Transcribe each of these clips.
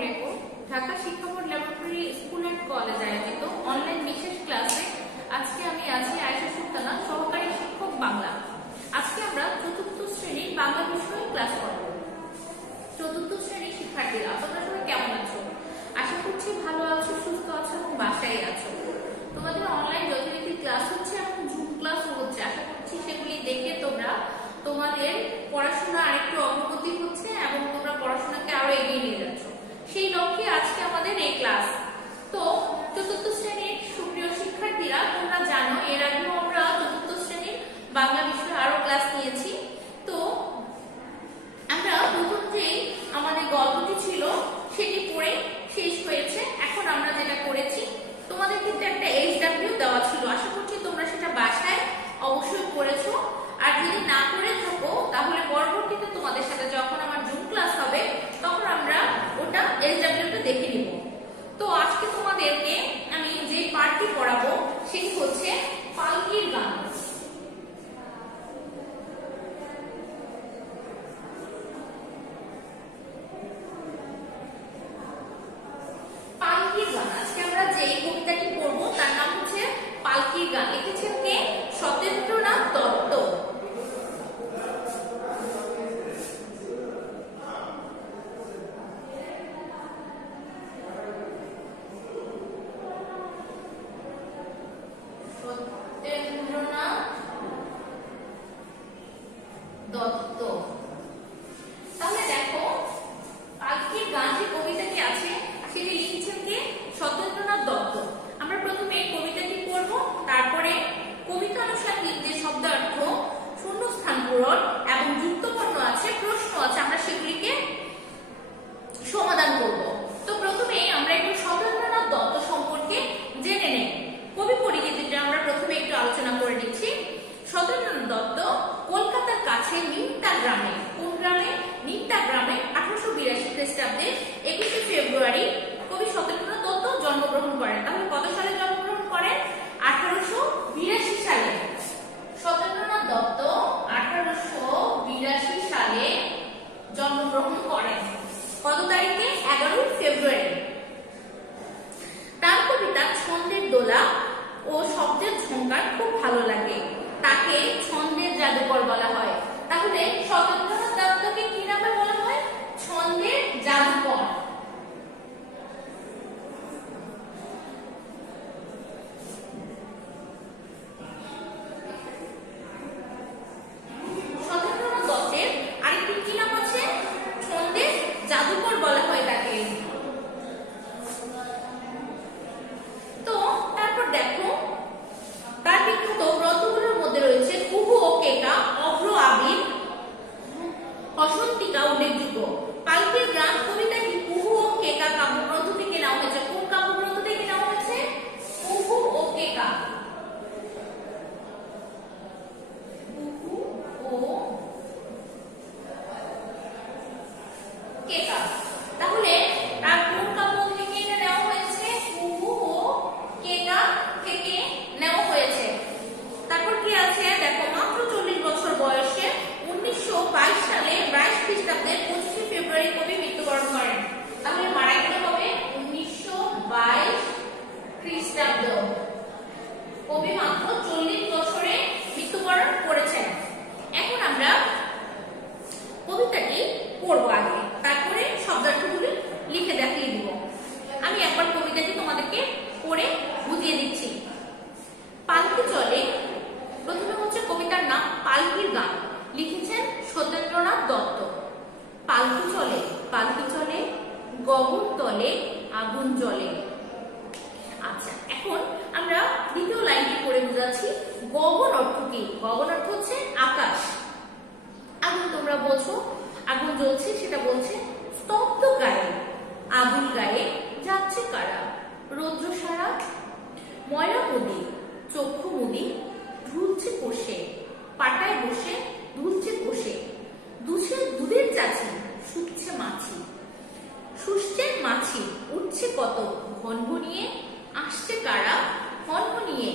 আলাইকুম। ঢাকা শিক্ষা board laboratory school and college আয়োজিত অনলাইন বিশেষ ক্লাসে আজকে আমি আছি আয়েশা সুলতানা, সহকারী শিক্ষক বাংলা। আজকে আমরা চতুর্থ শ্রেণীর বাংলা বিষয়ে ক্লাস করব। চতুর্থ শ্রেণীর শিক্ষার্থীরা তোমরা সবাই কেমন আছো? আশা করছি ভালো আছো, সুস্থ আছো এবং বাসায় আছো। তোমাদের অনলাইন যথারীতি ক্লাস হচ্ছে এবং জুম ক্লাসও হচ্ছে। আশা করছি সেগুলি দেখে তোমরা তোমাদের পড়াশোনা আরেকটু অগ্রগতি হচ্ছে এবং তোমরা পড়াশোনাকে আরো এগিয়ে নিয়ে যাচ্ছ। সেই লক্ষ্যে আজকে আমাদের এই ক্লাস। তো চতুর্থ শ্রেণীর সুপ্রিয় শিক্ষার্থীরা, তোমরা জানো এর আগেও আমরা চতুর্থ শ্রেণীর বাংলা বিষয়ে আরো ক্লাস নিয়েছি। তো আমরা প্রথম যেই আমাদের গল্পটি ছিল সেটি পড়ে শেষ হয়েছে। এখন আমরা যেটা করেছি, তোমাদের কিন্তু একটা HW দেওয়া ছিল। আশা করছি তোমরা সেটা বাসায় অবশ্যই করেছো। আর যদি না করে থাকো তাহলে পরবর্তীতে তোমাদের সাথে যখন আমার জুম ক্লাস হবে তখন আমরা ওটা HW-টা দেখে নিব। তো আজকে তোমাদেরকে আমি যে পাঠটি পড়াবো সেটি হচ্ছে পালকির গান। পালকির গান আজকে আমরা যে কবিতাটি পড়বো তার নাম হচ্ছে পালকির গান। লিখেছেন কে? সত্যেন্দ্রনাথ দত্ত। সত্যেন্দ্রনাথ দত্ত। তাহলে দেখো, পালকির গান যে কবিতাটি আছে সেটি লিখেছেন কে? সত্যেন্দ্রনাথ দত্ত। আমরা প্রথমে কবিতাটি পড়ব, তারপরে কবিতা আনুষঙ্গিক যে শব্দার্থ, শূন্যস্থান পূরণ এবং যুক্তবর্ণ আছে, প্রশ্ন আছে, আমরা সেগুলিকে সমাধান করব। তো প্রথমে আমরা একটু সত্যেন্দ্রনাথ দত্ত সম্পর্কে জেনে নেই। কবি পরিচিতিটা আমরা প্রথমে একটু আলোচনা করে নিচ্ছি। সত্যেন্দ্রনাথ দত্ত কলকাতার কাছে নিমতা গ্রামে, কোন গ্রামে? নিমতা গ্রামে 1882 খ্রিস্টাব্দে 21শে ফেব্রুয়ারি কবি সত্যেন্দ্রনাথ দত্ত জন্মগ্রহণ করেন। তাহলে কত সালে জন্মগ্রহণ করেন? 1882 সালে। সত্যেন্দ্রনাথ দত্ত 1882 সালে জন্মগ্রহণ করেন। কত তারিখে? 11 ফেব্রুয়ারি। তার কবিতা ছন্দের দোলা ও শব্দের ঝঙ্কার খুব ভালো লাগে। তাকে ছন্দের জাদুকর বলা হয়। তাহলে সত্যেন্দ্রনাথ দত্তকে কি নামে বলা হয়? ছন্দের জাদুকর। সত্যেন্দ্রনাথ দত্তের আরেকটি কি নাম আছে? ছন্দের জাদুকর বলা হয় তাকে। তো তারপর দেখো, তার বিখ্যাত গ্রন্থগুলোর মধ্যে রয়েছে কুহু ও কেকা, অভ্র আবির, বসন্তিকা উল্লেখযোগ্য। পালকির গান কবিতাটি কুহু ও কেকা কাব্যগ্রন্থ থেকে নেওয়া হয়েছে। কোন কাব্যগ্রন্থ থেকে নেওয়া হয়েছে? কুহু ও কেকা। কুহু ও কেকা। তাহলে তার কোন কাব্য থেকে এটা নেওয়া হয়েছে? কুহু ও কেকা থেকে নেওয়া হয়েছে। তারপর কি আছে দেখো, মাত্র 40 বছর বয়সে 1922 সালে 22 খ্রিস্টাব্দের 25শে ফেব্রুয়ারি কবি মৃত্যুবরণ করেন। তাহলে মারা গেল কবে? 1922 খ্রিস্টাব্দ। কবি মাত্র 40 বছরে মৃত্যুবরণ করেছেন। এখন আমরা কবিতাটি পড়বো আগে, তারপরে শব্দার্থগুলি লিখে দেখিয়ে দিব। আমি একবার কবিতাটি তোমাদেরকে পড়ে বুঝিয়ে দিচ্ছি। পালকি চলে, প্রথমে হচ্ছে কবিতার নাম পালকির গান, লিখেছেন সত্যেন্দ্রনাথ দত্ত। পালকি চলে, পালকি চলে, গগন তলে আগুন জ্বলে। আচ্ছা, এখন আমরা দ্বিতীয় লাইনটি পড়ে বুঝাচ্ছি। গগন অর্থ কি? গগন অর্থ হচ্ছে আকাশ। আগুন তোমরা বলছো আগুন জ্বলছে, সেটা বলছে স্তব্ধ গায়ে আগুন গায়ে যাচ্ছে কারা, রৌদ্র সারা ময়রা মুদি, চক্ষু মুদি, ঢুলছে কোষে, পাটায় বসে ধুলছে কোষে, দুধের চাচি শুচ্ছে মাছি, শুষছে মাছি, উঠছে কত ঘনঘনিয়ে, আসছে কারা ঘনঘনিয়ে,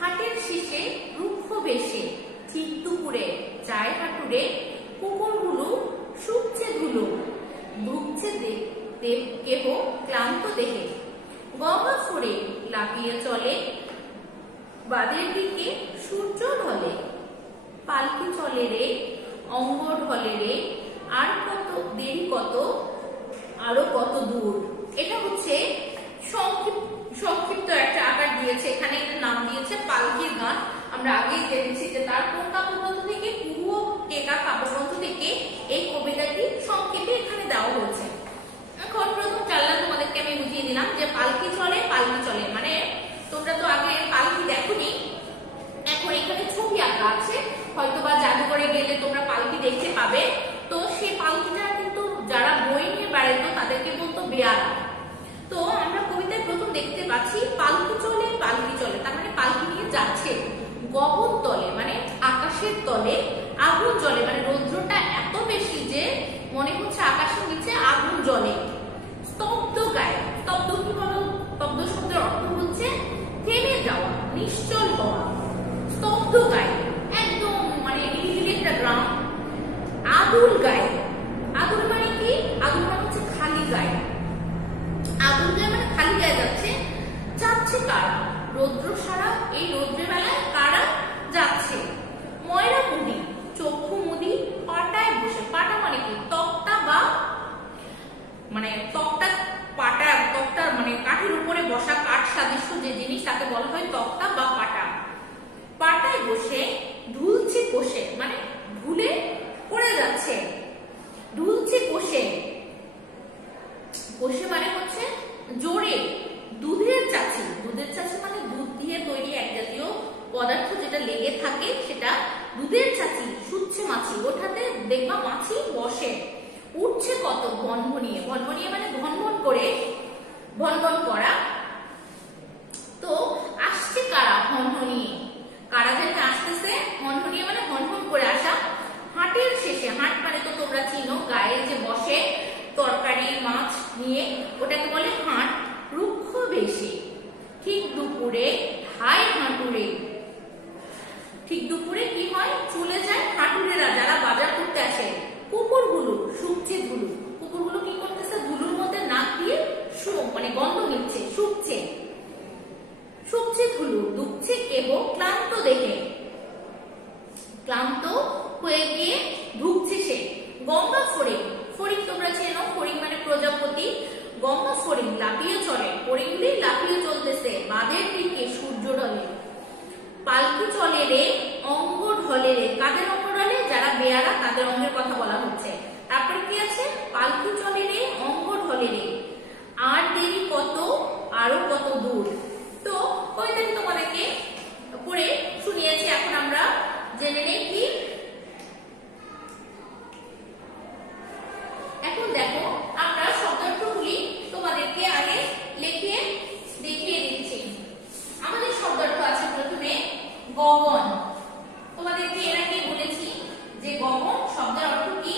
হাটের শীষে রুক্ষ বেশে, ঠিক দুপুরে যায় হাটুরে, কুকুরগুলো শুকছে ধুলো, ভুগছে কেহ ক্লান্ত দেহে গঙ্গা ফুঁড়ে লাফিয়ে চলে বাদের দিকে সূর্য ঢলে পালকি চলে রে অঙ্গ ঢলে রে আর কত দেরি কত আরো কত দূর। এটা হচ্ছে সংক্ষিপ্ত একটা আকার দিয়েছে, এখানে একটা নাম দিয়েছে পালকির গান। আমরা আগেই জেনেছি যে তার কোন কাব্যগ্রন্থ থেকে, কুহু ও কেকা কাব্যগ্রন্থ থেকে এই কবিতাটি সংক্ষেপে এখানে দেওয়া হয়েছে। এখন প্রথম চালনা তোমাদেরকে আমি বুঝিয়ে দিলাম যে পালকি চলে মানে তোমরা তো আগে পালকি দেখোনি, এখন এখানে ছবি আঁকা আছে, হয়তোবা জাদুঘরে গেলে তোমরা পালকি দেখতে পাবে। তো সেই পালকিটা কিন্তু যারা বই নিয়ে বেড়াতো তাদেরকে বলতো বেয়ারা। তো আমরা কবিতায় প্রথম দেখতে পাচ্ছি পালকি চলে তার মানে পালকি নিয়ে যাচ্ছে। গগন তলে মানে আকাশের তলে, আগুন জ্বলে মানে রৌদ্রটা এত বেশি যে মনে হচ্ছে আকাশের নিচে আগুন জ্বলে। স্তব্ধ গায়ে, স্তব্ধ কি বলো? স্তব্ধ শব্দের অর্থ হচ্ছে থেমে যাওয়া, নিশ্চল হওয়া। স্তব্ধ গায়ে একদম মানে নিরিবিলি একটা গ্রাম। আদুল গায়ে, আদুল মানে কি? আদুল মানে হচ্ছে খালি গায়ে। আদুল গায়ে মানে খালি গায়ে যাচ্ছে কারা? রৌদ্র সারা এই রৌদ্রের বেলায় কারা যাচ্ছে? ময়রা মুদি, চক্ষু মুদি, পাটায় বসে। পাটা মানে কি? তক্তা বা মানে তক্তা, পাটা, তক্তা মানে কাঠের উপরে বসা কাঠ সাদৃশ্য যে জিনিস তাকে বলা হয় তক্তা বা পাটা। পাটায় বসে ঢুলছে কোষে মানে ঢুলে পড়ে যাচ্ছে। ঢুলছে কোষে, কোষে মানে হচ্ছে জোরে। দুধের চাচি, দুধের চাচি মানে দুধ দিয়ে তৈরি এক জাতীয় পদার্থ যেটা লেগে থাকে সেটা দুধের চাচি। শুচ্ছে মাছি, ওঠাতে দেখবা মাছি বসে। উঠছে কত ভনভনিয়ে, ভনভনিয়ে মানে ভনভন করে, ভনভন করা। তো আসছে কারা? ভনভনিয়ে। কারা যেতে আসতেছে? ভনভনিয়ে মানে ভনভন করে আসা। হাটের শেষে, হাট মানে তো তোমরা চিনো, গায়ে যে বসে তরকারি মাছ নিয়ে, ওটাকে বলে হাট। রুক্ষ বেশি ঠিক দুপুরে হায় হাঁটুরে। ঠিক দুপুরে কি হয়? চলে যায় হাঁটুরেরা যারা বাজার করতে আসে। কুকুরগুলো শুকছে ধুলো, কুকুরগুলো কি করতেছে? ধুলোর মধ্যে নাক দিয়ে মানে গন্ধ নিচ্ছে, শুকছে। শুকছে ধুলো, দুঃখছে কেহ ক্লান্ত দেখে, ক্লান্ত হয়ে গিয়ে ঢুকছে সে। গঙ্গা ফড়িং, ফড়িং তোমরা চেনো, ফড়িং মানে প্রজাপতি। গঙ্গা ফড়িং লাফিয়ে চলে, ফড়িংগুলি লাফিয়ে চলতেছে বাঁধের দিকে সূর্য ঢলে। পালকি চলে রে অঙ্গ ঢলে রে, কাদের অঙ্গ ঢলে? যারা বেয়ারা তাদের অঙ্গের কথা বলা হচ্ছে। তারপরে কি আছে? পালকি চলে রে অঙ্গ ঢলে রে আর দেরি কত আরো কত দূর। তো কবিতাটি তোমাদেরকে পড়ে শুনিয়েছি, এখন আমরা জেনে নেই কি। এখন দেখো আমরা শব্দার্থগুলি তোমাদেরকে আগে লিখে দেখিয়ে দিচ্ছি। আমাদের শব্দার্থ আছে প্রথমে গগন। তোমাদেরকে এর আগে বলেছি যে গগন শব্দের অর্থ কি?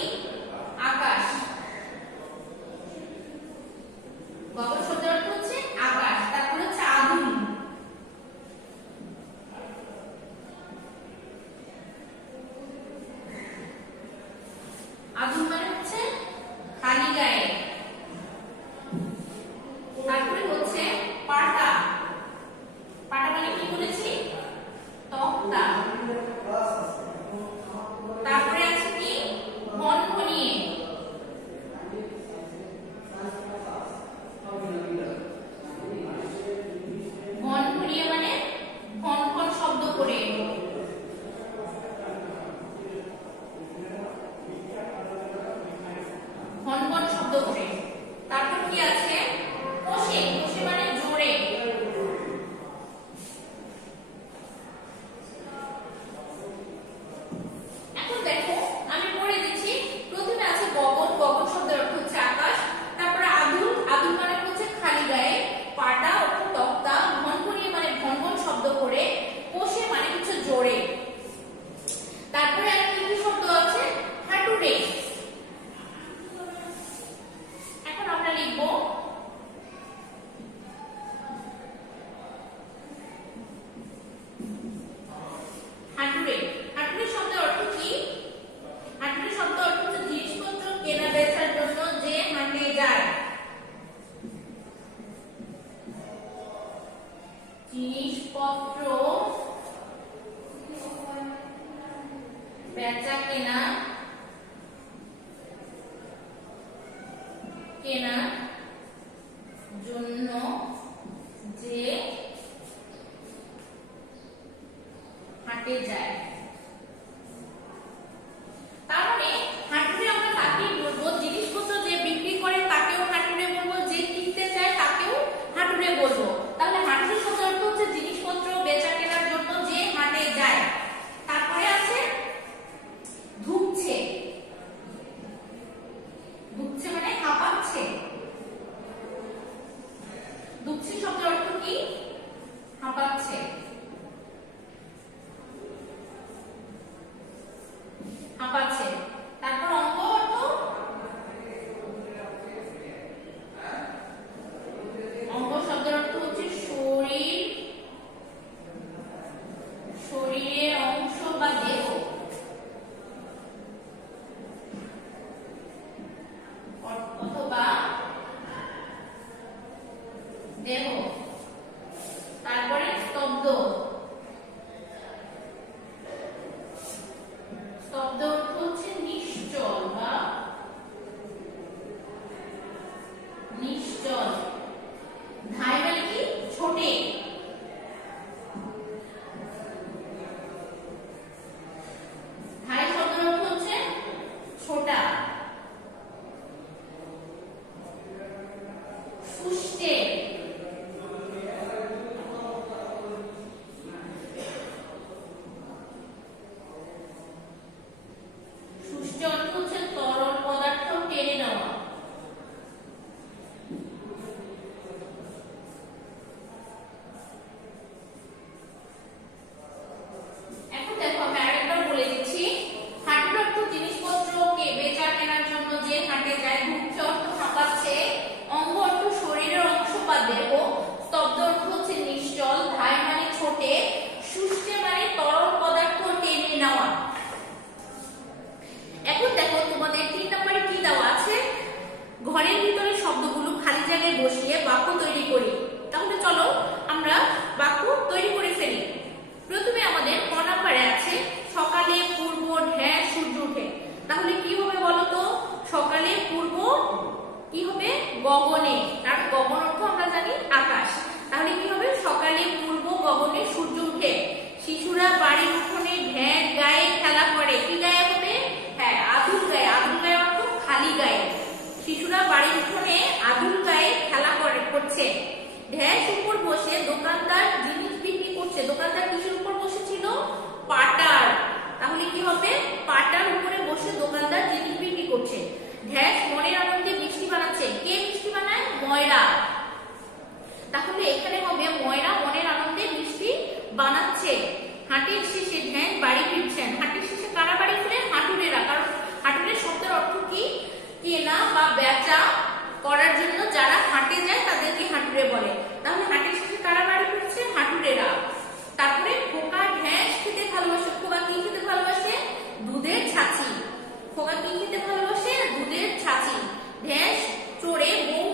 সুষ্টে, সুষ্টে অর্থ হচ্ছে তরল পদার্থ টেনে নেওয়া। এখন দেখো আমি আরেকবার বলে দিচ্ছি, হাঁটুর অর্থ জিনিসপত্রকে বেচা কেনার জন্য যে হাঁটে যায়। ভুক্তি অর্থ হাঁপাচ্ছে। অঙ্গ অর্থ শরীরের অংশ বা দেহ। স্তব্ধ অর্থ হচ্ছে নিশ্চল। ধায় মানে ছোটে। সুষ্টে মানে তরল পদার্থ টেনে নেওয়া। এখন দেখো তোমাদের 3 নম্বরে কি দেওয়া আছে, ঘরের ভিতরে শব্দগুলো খালি জায়গায় বসিয়ে বাক্য তৈরি করি। তাহলে চলো আমরা বাক্য তৈরি করে ফেলি। প্রথমে আমাদের ক নম্বরে আছে সকালে পূর্ব ঢের সূর্য ওঠে। তাহলে কি হবে বলতো, সকালে পূর্ব কি হবে, গগনে। তার গগন অর্থ আমরা জানি আকাশ। তাহলে কি হবে, সকালে পূর্ব গগনে সূর্য ওঠে। শিশুরা বাড়ির উঠোনে ঢের গায়ে খেলা করে। কি গায়ে হবে, হ্যাঁ আদুল গায়ে। আদুল গায়ে অর্থ খালি গায়ে। শিশুরা বাড়ির উঠোনে আদুল গায়ে খেলা করছে। ঢের উপর বসে দোকানদার জিনিস বিক্রি করছে। দোকানদার কিসের উপর বসেছিল, পাটার। তাহলে কি হবে, পাটার উপরে বসে দোকানদার জিনিস বিক্রি করছে। ঢের মনের আনন্দে মিষ্টি বানাচ্ছে। কে মিষ্টি বানায়, ময়রা। তাহলে এখানে হবে ময়রা মনের আনন্দে মিষ্টি বানাচ্ছে। হাটের শেষে ঢের বাড়ি ফিরছেন। হাটের শেষে কারা বাড়ি ফিরে, হাঁটুরেরা। কারণ হাঁটুরের শব্দের অর্থ কি, কেনা বা বেচা করার জন্য যারা হাটে যায় তাদেরকে হাঁটুরে বলে। তাহলে হাটের শেষে কারা বাড়ি ফিরছে, হাঁটুরেরা। তারপরে খোকা ঢ্যাঁস খেতে ভালোবাসে। খোকা কি খেতে ভালোবাসে, দুধের ছাঁচি। খোকা কি খেতে ভালোবাসে, দুধের ছাঁচি। ঢ্যাঁস চড়ে বউ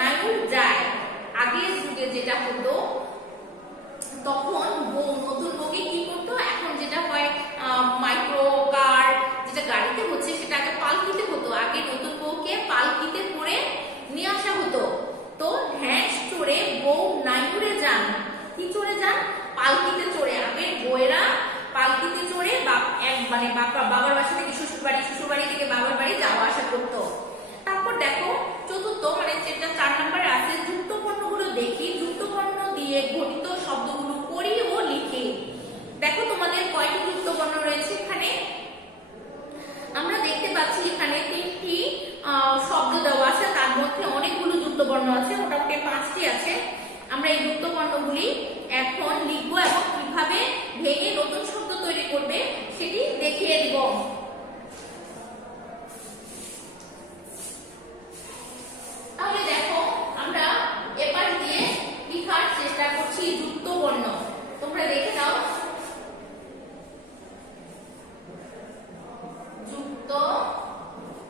নায়ুর যায়। আগের যুগে যেটা হতো, তখন বউ নতুন বউকে কি করতো, এখন যেটা হয় মাইক্রো কার, যেটা গাড়িতে হচ্ছে সেটা আগে পালকিতে হতো। আগে নতুন বউকে পালকিতে করে নিয়ে আসা হতো। তো ঢ্যাঁস চড়ে বউ নায়ুরে যান। কি চড়ে যান, পালকিতে চড়ে। আগের বউয়েরা পালকিতে চড়ে মানে বাবার বাসা থেকে শ্বশুর বাড়ি, শ্বশুর বাড়ি থেকে বাবার বাড়ি যাওয়া আসা করতো। তারপর দেখো চতুর্থ, মানে যেটা 4 নম্বরে আছে, যুক্ত বর্ণগুলো দেখি। যুক্ত বর্ণ দিয়ে গঠিত শব্দগুলো পড়ি ও লিখি। দেখো তোমাদের কয়টি যুক্ত বর্ণ রয়েছে এখানে, আমরা দেখতে পাচ্ছি এখানে 3টি শব্দ দেওয়া আছে। তার মধ্যে অনেকগুলো যুক্ত বর্ণ আছে, মোটামুটি 5টি আছে। আমরা এই যুক্ত বর্ণগুলি এখন লিখব এবং কিভাবে ভেঙে নতুন শব্দ তৈরি করবে সেটি দেখিয়ে দিব। তাহলে দেখো আমরা এবার দিয়ে লেখার চেষ্টা করছি যুক্ত বর্ণ। তোমরা দেখে নাও, যুক্ত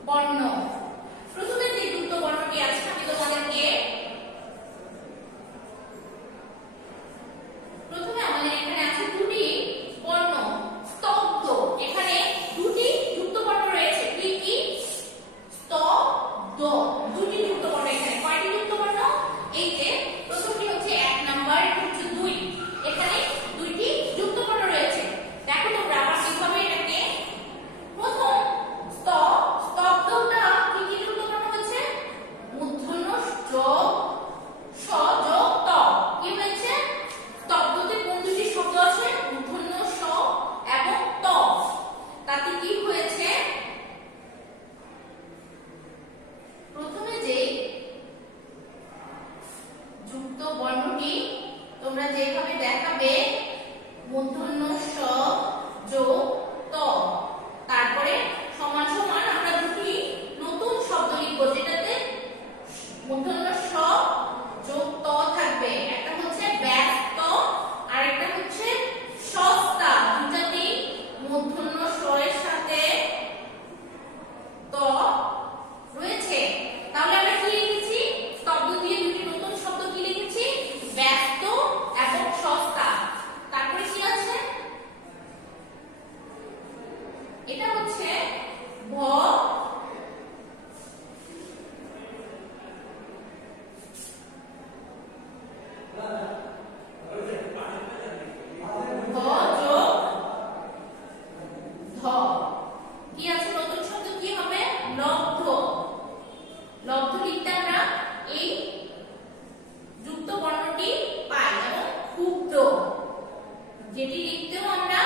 বর্ণ। প্রথমে যে যুক্ত বর্ণটি আছে আমি তোমাদেরকে প্রথমে আমাদের এখানে আছে 2টি বর্ণ। স্তব্ধ, এখানে 2টি লব্ধ। লব্ধ লিখতে আমরা এই যুক্ত বর্ণটি পাই এবং ক্ষুব্ধ যেটি লিখতেও আমরা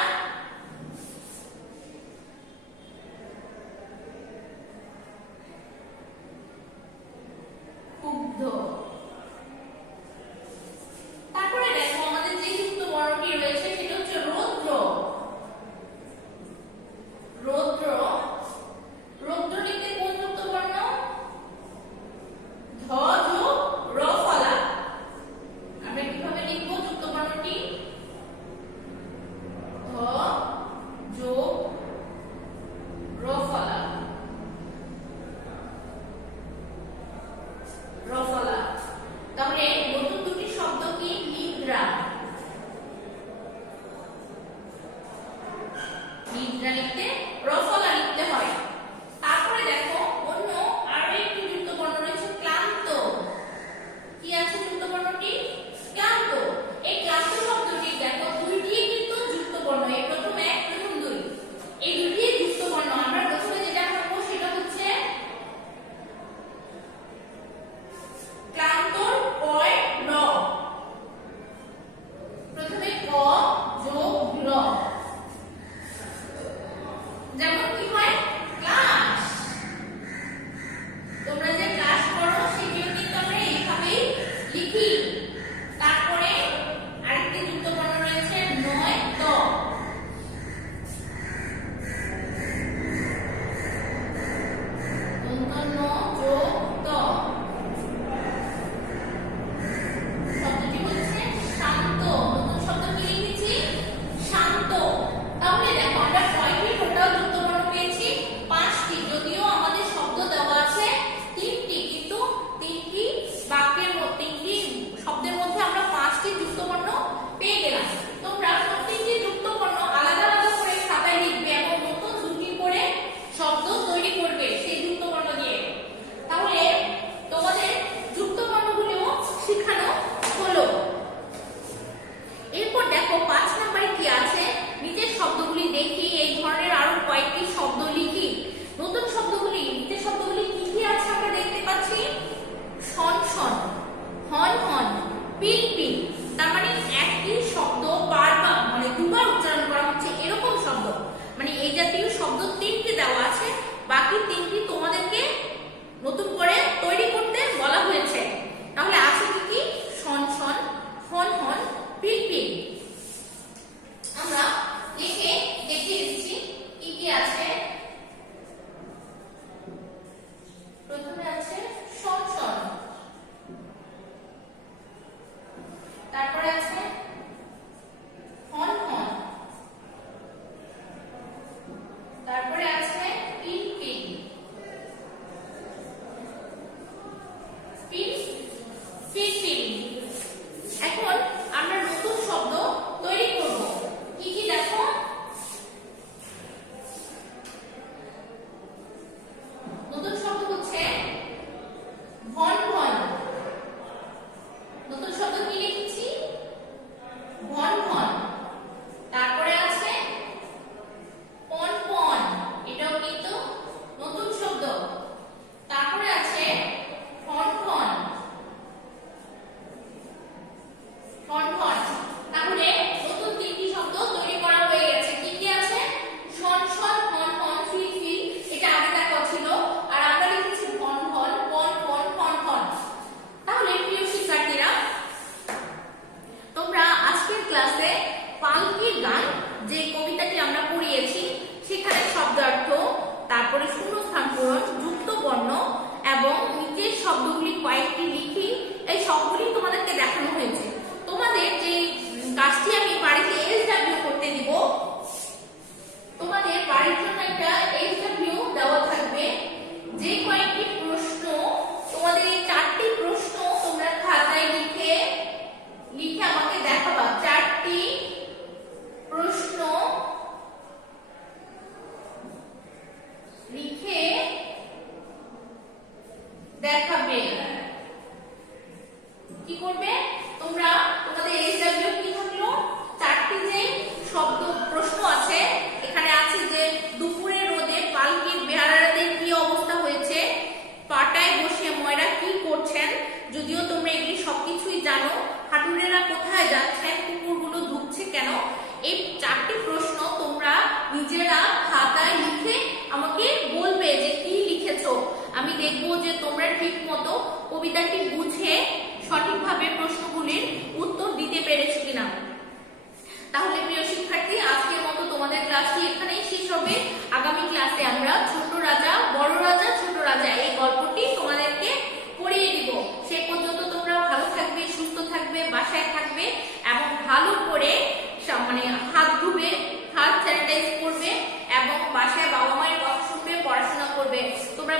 ক্ষুব্ধ। তারপরে দেখো আমাদের যে যুক্ত বর্ণটি রয়েছে সেটা হচ্ছে রৌদ্র। রৌদ্র, রৌদ্র লিখতে কোন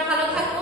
ভালো থাকো।